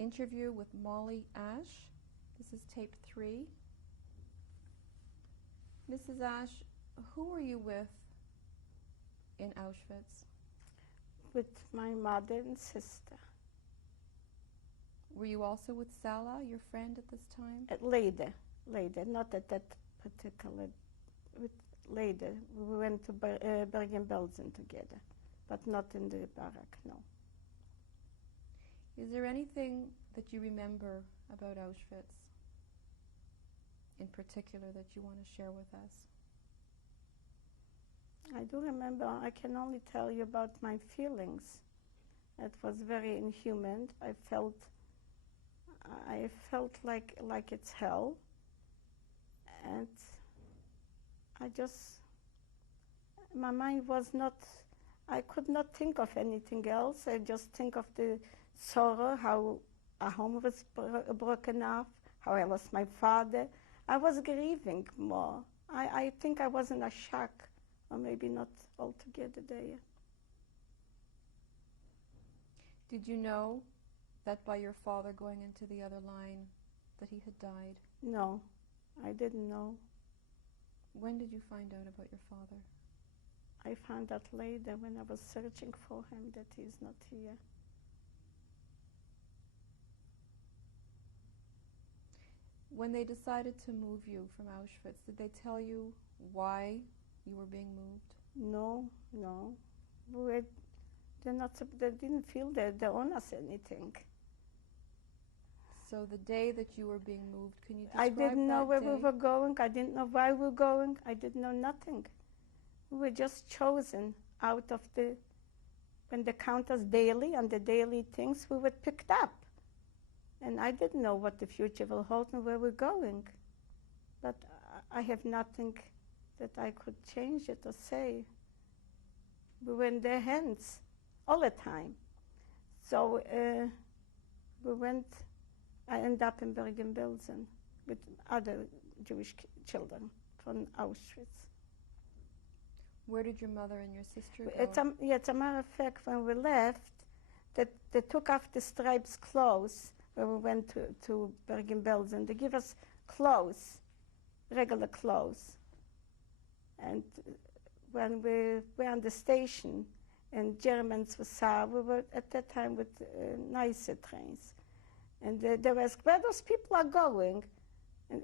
interview with Molly Ash. This is tape 3. Mrs. Ash, who were you with in Auschwitz? With my mother and sister. Were you also with Sala, your friend, at this time? Later, not at that particular, later. We went to Bergen-Belsen together, but not in the barrack, no. Is there anything that you remember about Auschwitz in particular that you want to share with us? I do remember. I can only tell you about my feelings. It was very inhuman. I felt like it's hell, and my mind was not, I could not think of anything else. I just think of the sorrow, how our home was broken up, how I lost my father. I was grieving more. I think I was in a shock, or maybe not altogether there. Did you know that by your father going into the other line that he had died? No, I didn't know. When did you find out about your father? I found out later when I was searching for him that he's not here. When they decided to move you from Auschwitz, did they tell you why you were being moved? No. They didn't feel that they owe us anything. So the day that you were being moved, can you describe I didn't know where we day? were going. I didn't know why we were going. I didn't know nothing. We were just chosen out of when they count us daily, and the daily things we were picked up. And I didn't know what the future will hold and where we're going. But I have nothing that I could change it or say. We were in their hands all the time. So we went, I ended up in Bergen-Belsen with other Jewish children from Auschwitz. Where did your mother and your sister go? It's a matter of fact, when we left, they took off the stripes clothes when we went to Bergen-Belsen. They give us clothes, regular clothes. And when we were on the station and Germans saw, we were at that time with nicer trains. And they were asked, where those people are going? And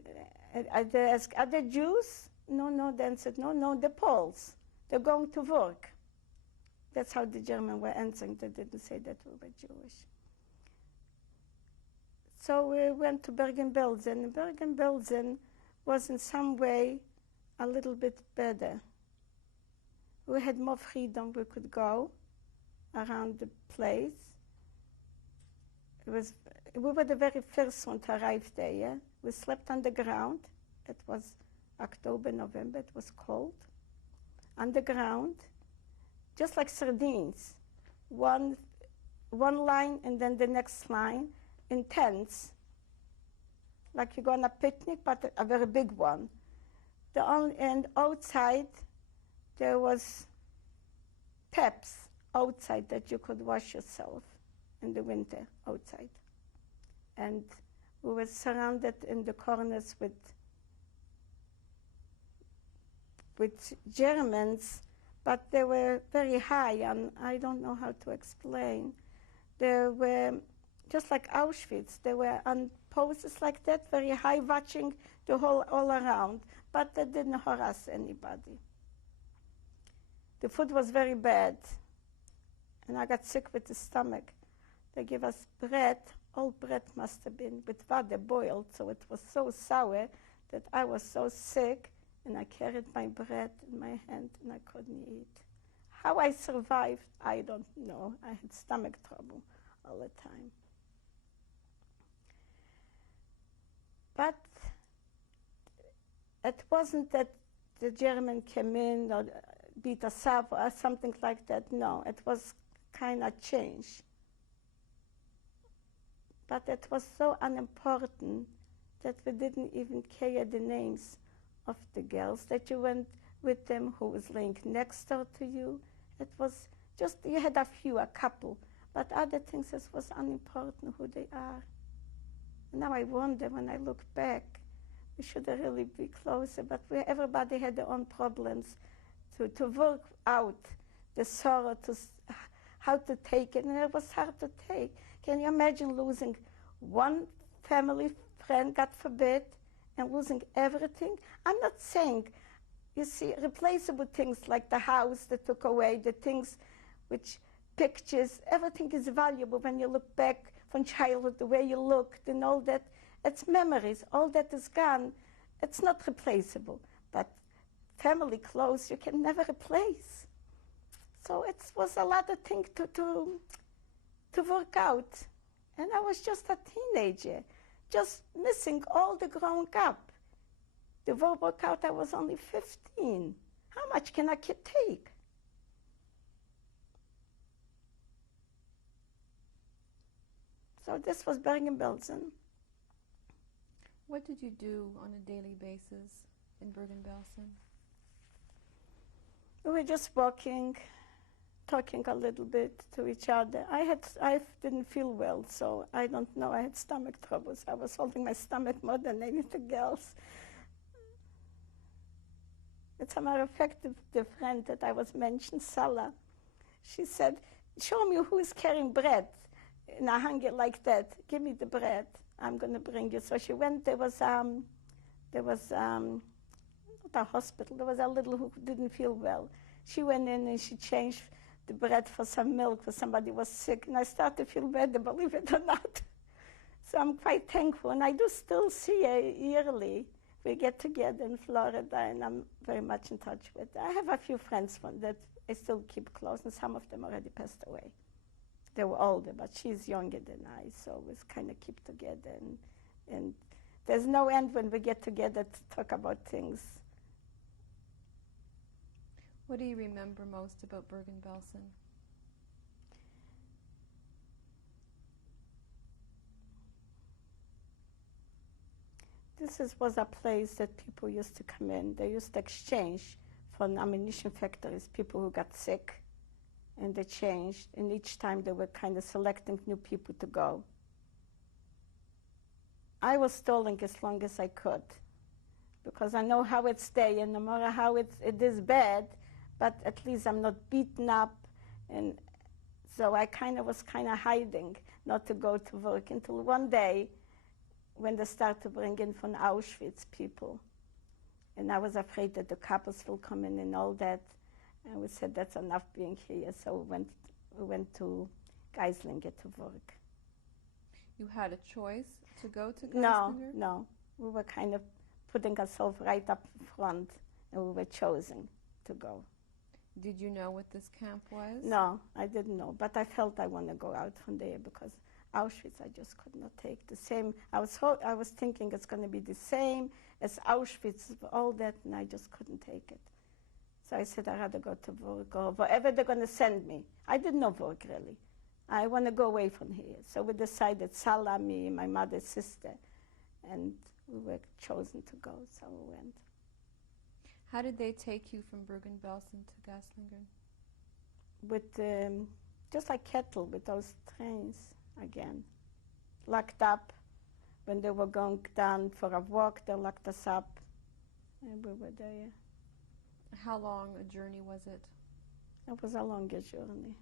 they asked, are they Jews? No. Then said, no, the Poles. They're going to work. That's how the Germans were answering. They didn't say that we were Jewish. So we went to Bergen-Belsen. Bergen-Belsen was in some way a little bit better. We had more freedom. We could go around the place. We were the very first one to arrive there. Yeah? We slept on the ground. It was October, November. It was cold. On the ground, just like sardines. One line and then the next line in tents. Like you go on a picnic, but a very big one. And outside, there was taps outside that you could wash yourself in the winter outside. And we were surrounded in the corners with Germans, but they were very high, and I don't know how to explain. They were just like Auschwitz. They were on posts like that, very high, watching the whole all around, but they didn't harass anybody. The food was very bad, and I got sick with the stomach. They gave us bread. All bread must have been with water boiled, so it was so sour that I was so sick, and I carried my bread in my hand, and I couldn't eat. How I survived, I don't know. I had stomach trouble all the time. But it wasn't that the German came in or beat us up or something like that. No, it was kind of change. But it was so unimportant that we didn't even care the names of the girls, that you went with them who was laying next door to you. It was just, you had a couple, But other things, it was unimportant who they are. And now I wonder, when I look back, we should really be closer, but everybody had their own problems to work out the sorrow, how to take it, and it was hard to take. Can you imagine losing one family friend, God forbid, and losing everything? I'm not saying, you see, replaceable things like the house that took away, the things which, pictures, everything is valuable when you look back from childhood, the way you looked and all that. It's memories, all that is gone. It's not replaceable, but family clothes you can never replace. So it was a lot of things to work out. And I was just a teenager, just missing all the growing up. The work out, I was only 15. How much can a kid take? So this was Bergen-Belsen. What did you do on a daily basis in Bergen-Belsen? We were just walking, talking a little bit to each other. I didn't feel well, so I don't know. I had stomach troubles. I was holding my stomach more than anything else. As a matter of fact, the friend that I was mentioned, Sala, she said, "Show me who is carrying bread in a hunger like that. Give me the bread. I'm going to bring you." So she went. There was not a hospital. There was a little who didn't feel well. She went in and she changed the bread for some milk for somebody who was sick. And I started to feel better, believe it or not. So I'm quite thankful. And I do still see her yearly. We get together in Florida, and I'm very much in touch with her. I have a few friends from that I still keep close, and some of them already passed away. They were older, but she's younger than I, so we kind of keep together. And there's no end when we get together to talk about things. What do you remember most about Bergen-Belsen? This was a place that people used to come in. They used to exchange from ammunition factories, people who got sick, and they changed. And each time they were kind of selecting new people to go. I was stalling as long as I could, because I know how it stays, and no matter how it is bad, but at least I'm not beaten up. And so I was hiding, not to go to work, until one day when they started to bring in from Auschwitz people. And I was afraid that the couples will come in and all that. And we said, that's enough being here. So we went to Geislinger to work. You had a choice to go to Geislinger? No. We were kind of putting ourselves right up front, and we were chosen to go. Did you know what this camp was? No, I didn't know. But I felt I want to go out from there, because Auschwitz I just could not take. The same, I was thinking it's going to be the same as Auschwitz, all that, and I just couldn't take it. So I said I'd rather go to work or wherever they're going to send me. I didn't know work, really. I want to go away from here. So we decided, Sala, me, my mother's sister, and we were chosen to go, so we went. How did they take you from Bergen-Belsen to Geislinger? With, just like cattle, with those trains again. Locked up. When they were going down for a walk, they locked us up, and we were there. How long a journey was it? It was a longer journey.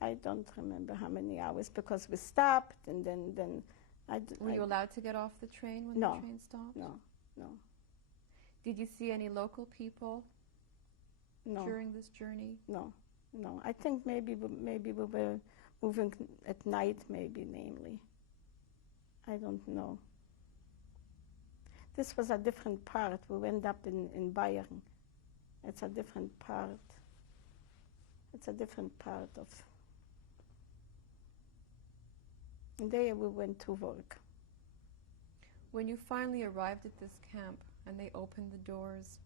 I don't remember how many hours, because we stopped, and then Were you allowed to get off the train when No. the train stopped? No. Did you see any local people No. during this journey? No. I think maybe we were moving at night, maybe, namely. I don't know. This was a different part. We went up in Bayern. It's a different part. It's a different part of... And there we went to work. When you finally arrived at this camp and they opened the doors,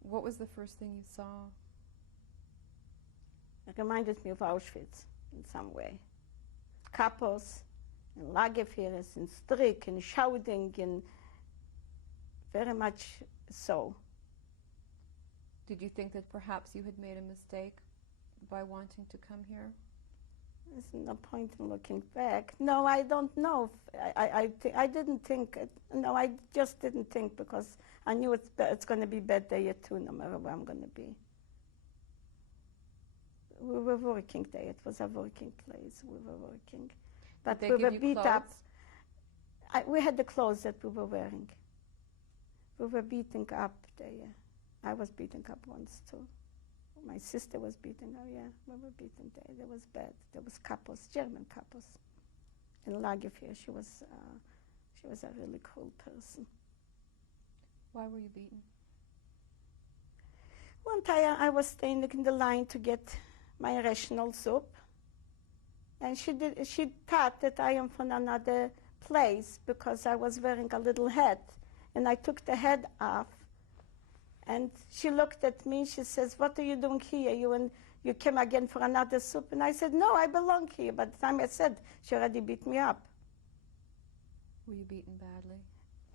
what was the first thing you saw? It reminded me of Auschwitz in some way. Couples and Lagerfeuers and Strick and shouting, and very much so. Did you think that perhaps you had made a mistake by wanting to come here? There's no point in looking back. No, I don't know. I didn't think. No, I just didn't think because I knew it's going to be bad there too, no matter where I'm going to be. We were working there. It was a working place. We were working, but Did we they were give you beat up. clothes? We had the clothes that we were wearing. We were beating up there. I was beating up once too. My sister was beaten up, yeah. We were beaten there. There was bad. There was couples, German couples. In Lagerfeld, she was a really cruel person. Why were you beaten? One time I was standing in the line to get my rational soup, and she thought that I am from another place because I was wearing a little hat, and I took the hat off. And she looked at me, she says, "What are you doing here? You came again for another soup?" And I said, "No, I belong here." By the time I said, she already beat me up. Were you beaten badly?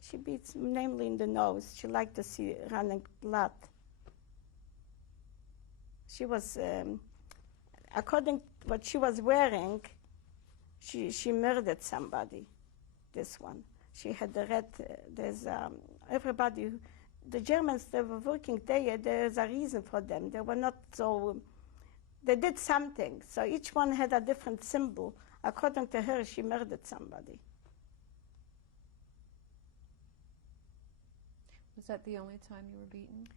She beats namely in the nose. She liked to see running blood. She was, according to what she was wearing, she murdered somebody, this one. She had the red, everybody, the Germans, they were working there, there's a reason for them. They were not so, they did something. So each one had a different symbol. According to her, she murdered somebody. Was that the only time you were beaten?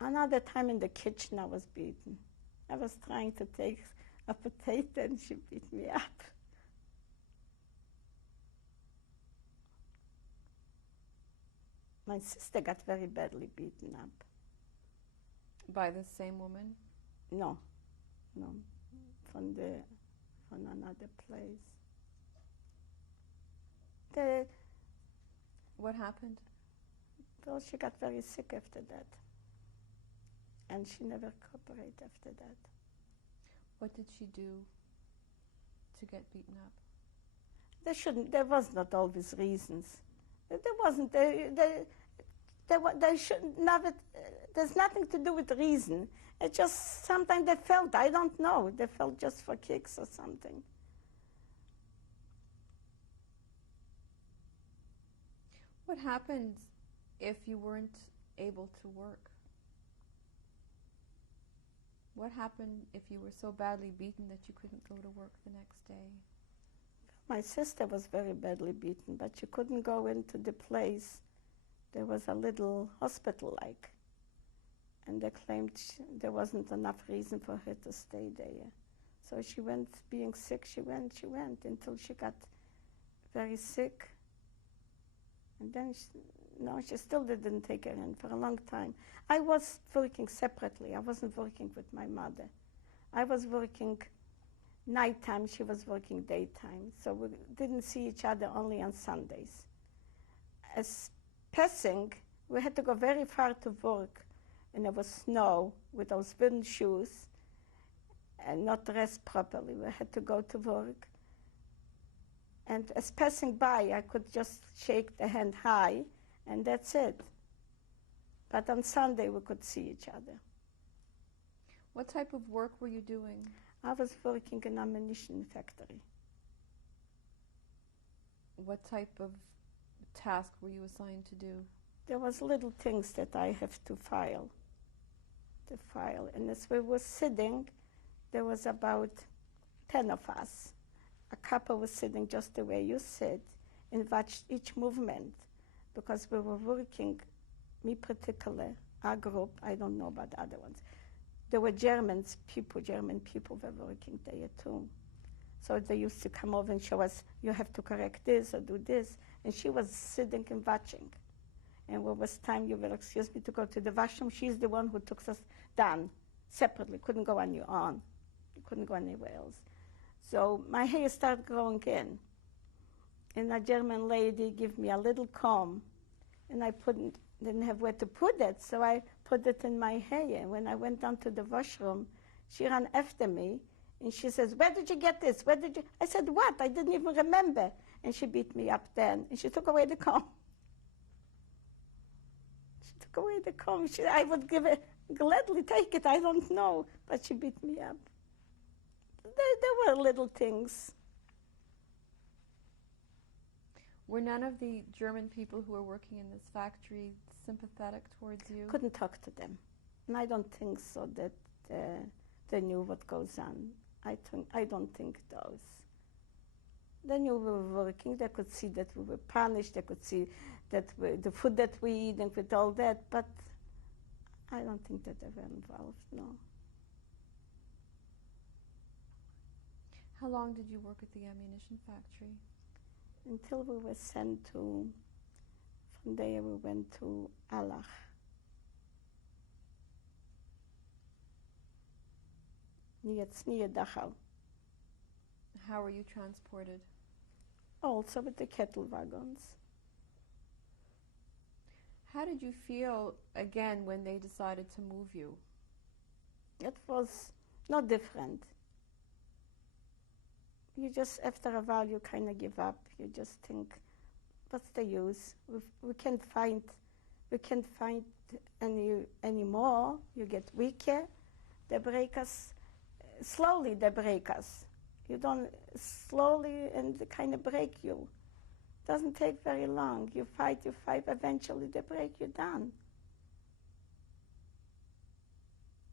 Another time in the kitchen I was beaten. I was trying to take a potato and she beat me up. My sister got very badly beaten up. By the same woman? No, from another place. What happened? Well, she got very sick after that, and she never cooperated after that. What did she do to get beaten up? There was not always reasons. There wasn't. They shouldn't never. There's nothing to do with reason. It just sometimes they felt. I don't know. They felt just for kicks or something. What happened if you weren't able to work? What happened if you were so badly beaten that you couldn't go to work the next day? My sister was very badly beaten, but she couldn't go into the place. There was a little hospital-like, and they claimed there wasn't enough reason for her to stay there. So she went, being sick, she went until she got very sick. And then, she still didn't take her in for a long time. I was working separately. I wasn't working with my mother. I was working nighttime, she was working daytime. So we didn't see each other only on Sundays. As passing, we had to go very far to work, and there was snow with those wooden shoes and not dressed properly. We had to go to work. And as passing by, I could just shake the hand high, and that's it. But on Sunday, we could see each other. What type of work were you doing? I was working in an ammunition factory. What type of task were you assigned to do? There was little things that I have to file. And as we were sitting, there was about 10 of us. A couple was sitting just the way you sit and watched each movement, because we were working, me particular, our group, I don't know about the other ones. There were German people were working there too. So they used to come over and show us, you have to correct this or do this. And she was sitting and watching. And when it was time, you will excuse me to go to the washroom, she's the one who took us down separately, couldn't go on your own. You couldn't go anywhere else. So my hair started growing in. And a German lady gave me a little comb, and I didn't have where to put it, so I put it in my hair. And when I went down to the washroom, she ran after me, and she says, "Where did you get this? Where did you?" I said, "What? I didn't even remember." And she beat me up then, and she took away the comb. She took away the comb. I would give it gladly take it. I don't know, but she beat me up. There were little things. Were none of the German people who were working in this factory sympathetic towards you? Couldn't talk to them, and I don't think so that they knew what goes on. I don't think those. They knew we were working. They could see that we were punished. They could see that the food that we eat and with all that. But I don't think that they were involved. No. How long did you work at the ammunition factory? Until we were sent to. From there we went to Allach. Near Dachau. How were you transported? Also with the kettle wagons. How did you feel, again, when they decided to move you? It was not different. You just, after a while, you kind of give up. You just think, what's the use? We can't find any more. You get weaker. They break us. Slowly they break us. You don't, slowly, and they kind of break you. Doesn't take very long. You fight, eventually they break you down.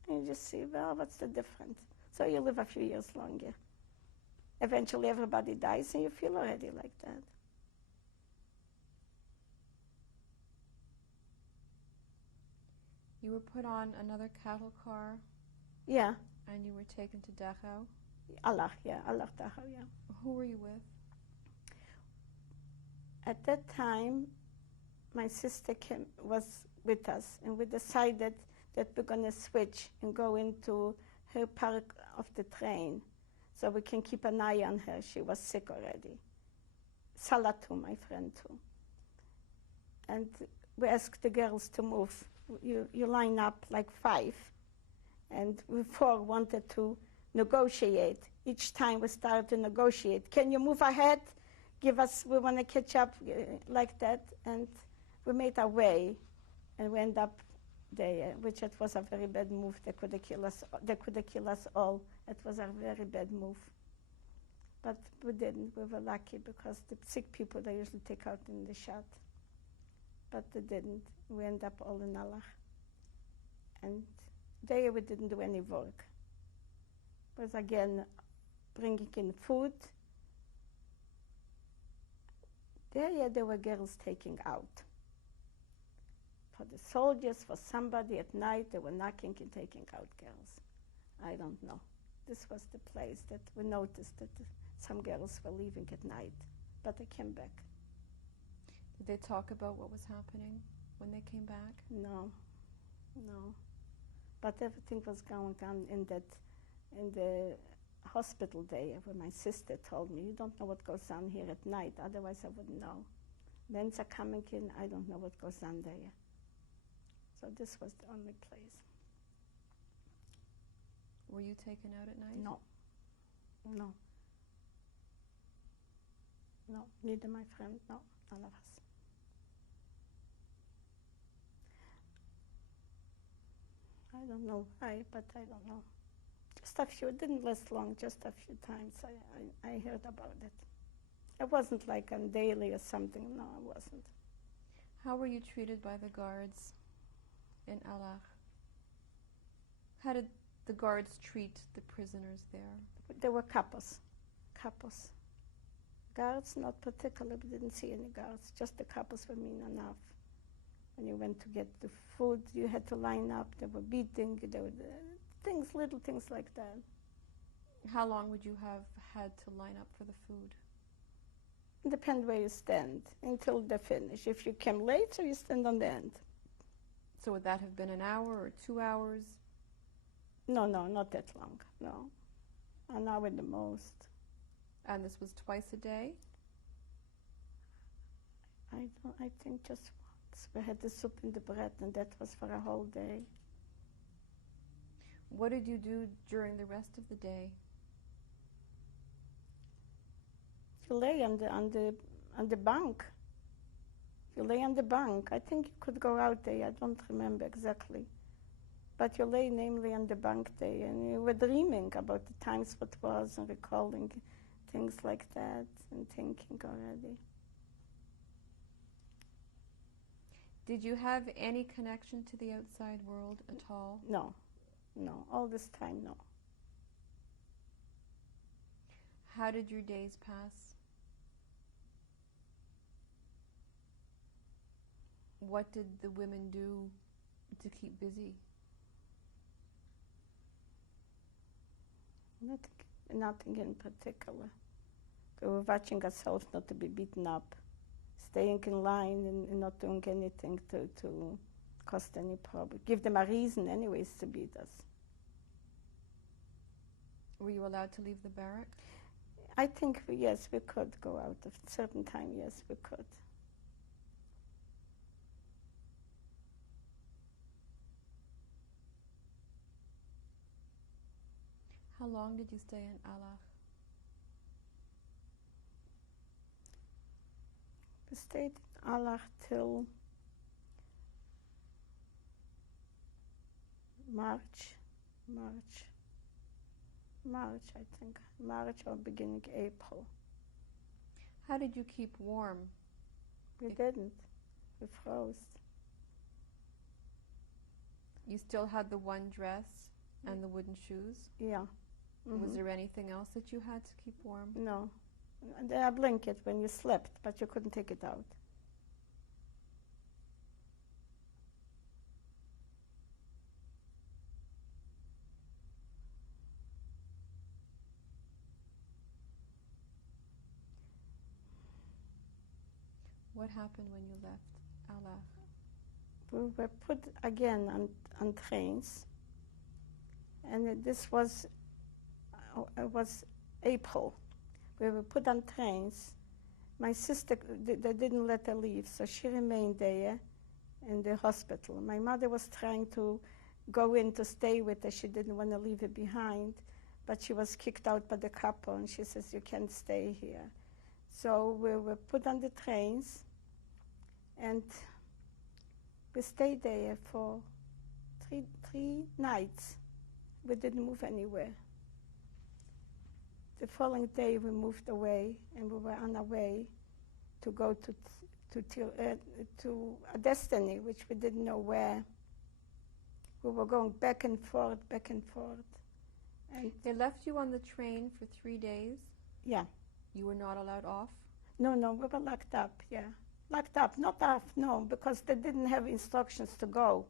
And you just see, well, what's the difference? So you live a few years longer. Eventually everybody dies and you feel already like that. You were put on another cattle car? Yeah. And you were taken to Dachau? Allach, Dachau, yeah. Who were you with? At that time, my sister was with us, and we decided that we're going to switch and go into her part of the train so we can keep an eye on her. She was sick already. Salah too, my friend too. And we asked the girls to move. You line up like 5, and we 4 wanted to negotiate. Each time we started to negotiate. Can you move ahead? Give us, we want to catch up like that. And we made our way, and we end up there, which it was a very bad move. They could have killed us. They could have killed us all. It was a very bad move. But we didn't. We were lucky because the sick people, they usually take out in the shot. But they didn't. We end up all in Allach. And there we didn't do any work. It was again bringing in food. There were girls taking out. For the soldiers, for somebody at night, they were knocking and taking out girls. I don't know. This was the place that we noticed that some girls were leaving at night, but they came back. Did they talk about what was happening when they came back? No. But everything was going on in the hospital there, where my sister told me, you don't know what goes on here at night, otherwise I wouldn't know. Men are coming in, I don't know what goes on there. So this was the only place. Were you taken out at night? No, neither my friend, no, none of us. I don't know why, but I don't know. Just a few, it didn't last long, just a few times I heard about it. It wasn't like on daily or something, no, it wasn't. How were you treated by the guards in Allach? How did the guards treat the prisoners there? There were couples. Guards, not particularly, we didn't see any guards, just the couples were mean enough. When you went to get the food, you had to line up, they were beating, there were things, little things like that. How long would you have had to line up for the food? Depends where you stand until they finish. If you came late, so you stand on the end. So would that have been an hour or 2 hours? No, not that long, no. An hour the most. And this was twice a day? I think just once. We had the soup and the bread, and that was for a whole day. What did you do during the rest of the day? You lay on the bunk. You lay on the bunk. I think you could go out there. I don't remember exactly. but you lay namely on the bunk there, and you were dreaming about the times what was and recalling things like that and thinking already. Did you have any connection to the outside world at all? No, all this time, no. How did your days pass? What did the women do to keep busy? Nothing in particular. They were watching ourselves not to be beaten up, staying in line and not doing anything to cause any problem. Give them a reason anyways to beat us. Were you allowed to leave the barrack? I think, yes, we could go out at a certain time, yes, we could. How long did you stay in Alach? We stayed in Alach till March, I think. March or beginning April. How did you keep warm? We didn't. We froze. You still had the one dress and the wooden shoes? Yeah. Mm-hmm. Was there anything else that you had to keep warm? No. A blanket when you slept, but you couldn't take it out. What happened when you left Alach? We were put again on trains, and this was April. We were put on trains. My sister, they didn't let her leave, so she remained there in the hospital. My mother was trying to go in to stay with her. She didn't want to leave her behind, but she was kicked out by the couple, and she says, you can't stay here. So we were put on the trains, and we stayed there for three nights. We didn't move anywhere. The following day, we moved away, and we were on our way to go to a destiny, which we didn't know where. We were going back and forth. And they left you on the train for 3 days? Yeah. You were not allowed off? No, we were locked up, yeah. Locked up, not off, no, because they didn't have instructions to go.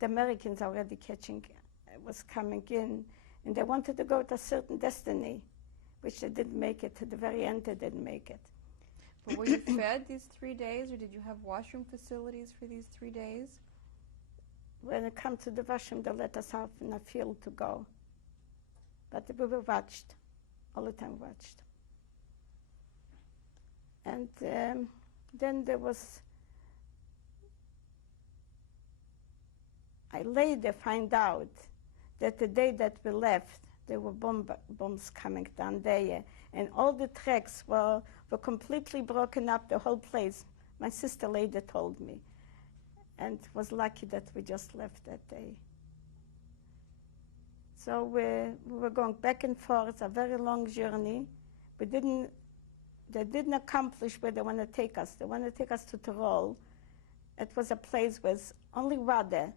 The Americans already was coming in, and they wanted to go to a certain destiny, which they didn't make it. To the very end, they didn't make it. But were you fed these 3 days, or did you have washroom facilities for these 3 days? When it comes to the washroom, they let us out in a field to go. But we were watched, all the time watched. And then there was, I later find out that the day that we left, there were bombs coming down there, and all the tracks were completely broken up, the whole place. My sister later told me, and was lucky that we just left that day. So we were going back and forth, a very long journey. They didn't accomplish where they want to take us. They want to take us to Tyrol. It was a place with only water.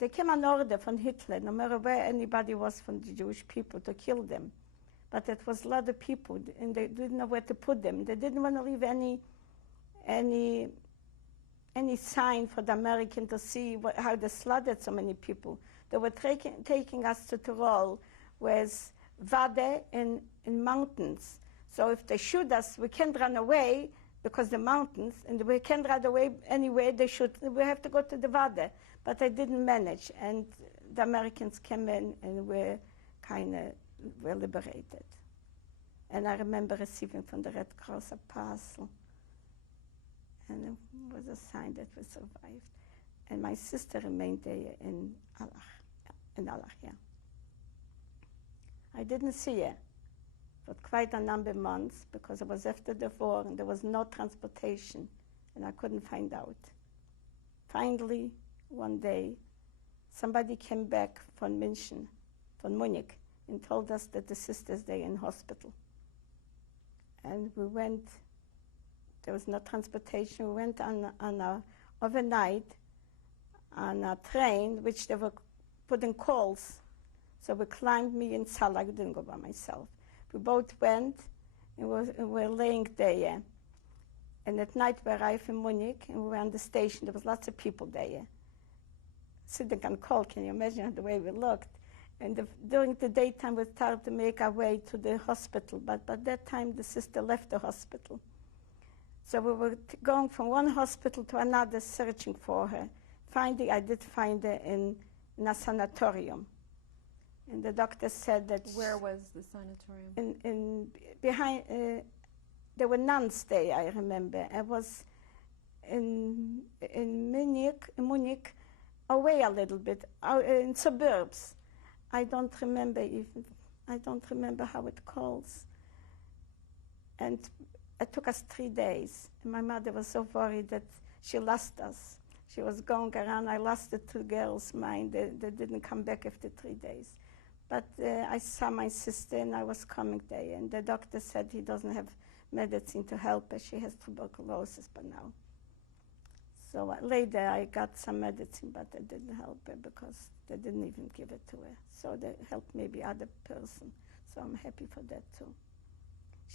They came an order from Hitler, no matter where anybody was from the Jewish people, to kill them. But it was a lot of people, and they didn't know where to put them. They didn't want to leave any sign for the American to see how they slaughtered so many people. They were taking us to Tyrol with water in mountains. So if they shoot us, we can't run away because the mountains, and we can't run away anywhere they shoot. We have to go to the water. But I didn't manage, and the Americans came in and were liberated. And I remember receiving from the Red Cross a parcel, and it was a sign that we survived. And my sister remained there in Alach, yeah. I didn't see her for quite a number of months because it was after the war and there was no transportation, and I couldn't find out. Finally, one day, somebody came back from Munich, and told us that the sister's there in hospital. And we went, there was no transportation, we went overnight on a train, which they were putting calls. So we climbed, me and Salah, I didn't go by myself. We both went, and we were laying there. And at night we arrived in Munich, and we were on the station. There was lots of people there. Sitting on call, can you imagine the way we looked? And during the daytime, we started to make our way to the hospital, but by that time, the sister left the hospital. So we were going from one hospital to another, searching for her. Finally, I did find her in a sanatorium. And the doctor said that... Where was the sanatorium? Behind, there were nuns there, I remember. I was in Munich, away a little bit, in suburbs. I don't remember how it calls. And it took us 3 days. And my mother was so worried that she lost us. She was going around. I lost the 2 girls, mine. They didn't come back after 3 days. But I saw my sister, and I was coming there. And the doctor said he doesn't have medicine to help her. She has tuberculosis by now. So later I got some medicine, but it didn't help her because they didn't even give it to her. So they helped maybe other person. So I'm happy for that too.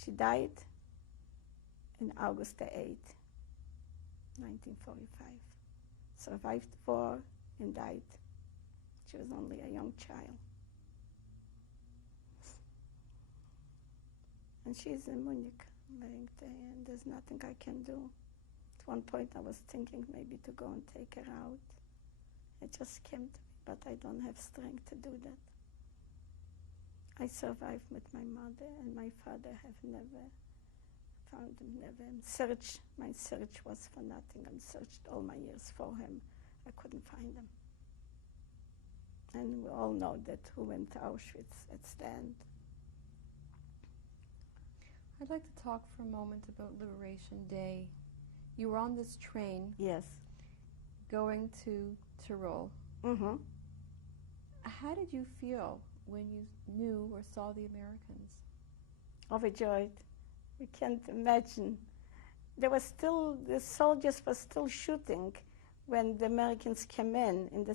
She died in August the 8th, 1945. Survived the war and died. She was only a young child. And she's in Munich, laying there, and there's nothing I can do. At one point I was thinking maybe to go and take her out. It just came to me, but I don't have strength to do that. I survived with my mother, and my father have never found him, never. My search was for nothing. I searched all my years for him. I couldn't find him. And we all know that who went to Auschwitz at the end. I'd like to talk for a moment about Liberation Day. You were on this train. Yes. Going to Tyrol. Mm-hmm. How did you feel when you knew or saw the Americans? Overjoyed. You can't imagine. The soldiers were still shooting when the Americans came in, and they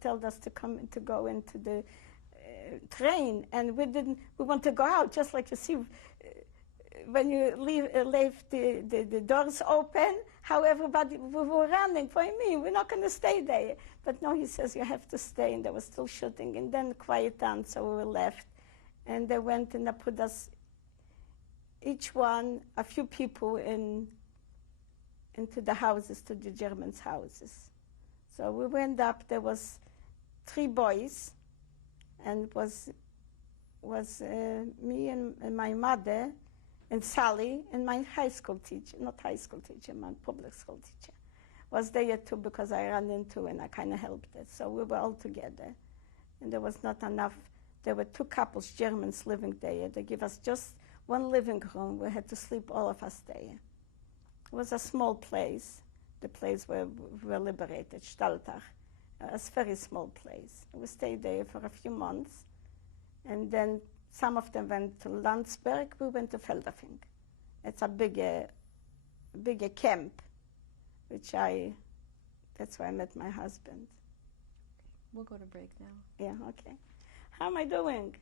told us to go into the train, and we want to go out, just like you see when you leave the doors open, how everybody, we were running, for me, we're not going to stay there. But no, he says, you have to stay, and they were still shooting, and then quiet down, so we were left. And they went and they put us, each one, a few people into the houses, to the Germans' houses. So we went up, there was 3 boys, and it was me and my mother, and Sally, and my high school teacher, not high school teacher, my public school teacher, was there too, because I ran into and I kind of helped it. So we were all together. And there was not enough. There were 2 couples, Germans, living there. They gave us just 1 living room. We had to sleep, all of us there. It was a small place, the place where we were liberated, Staltach. It was a very small place. We stayed there for a few months. And then some of them went to Landsberg, we went to Feldafing. It's a bigger camp, that's where I met my husband. We'll go to break now. Yeah, okay. How am I doing?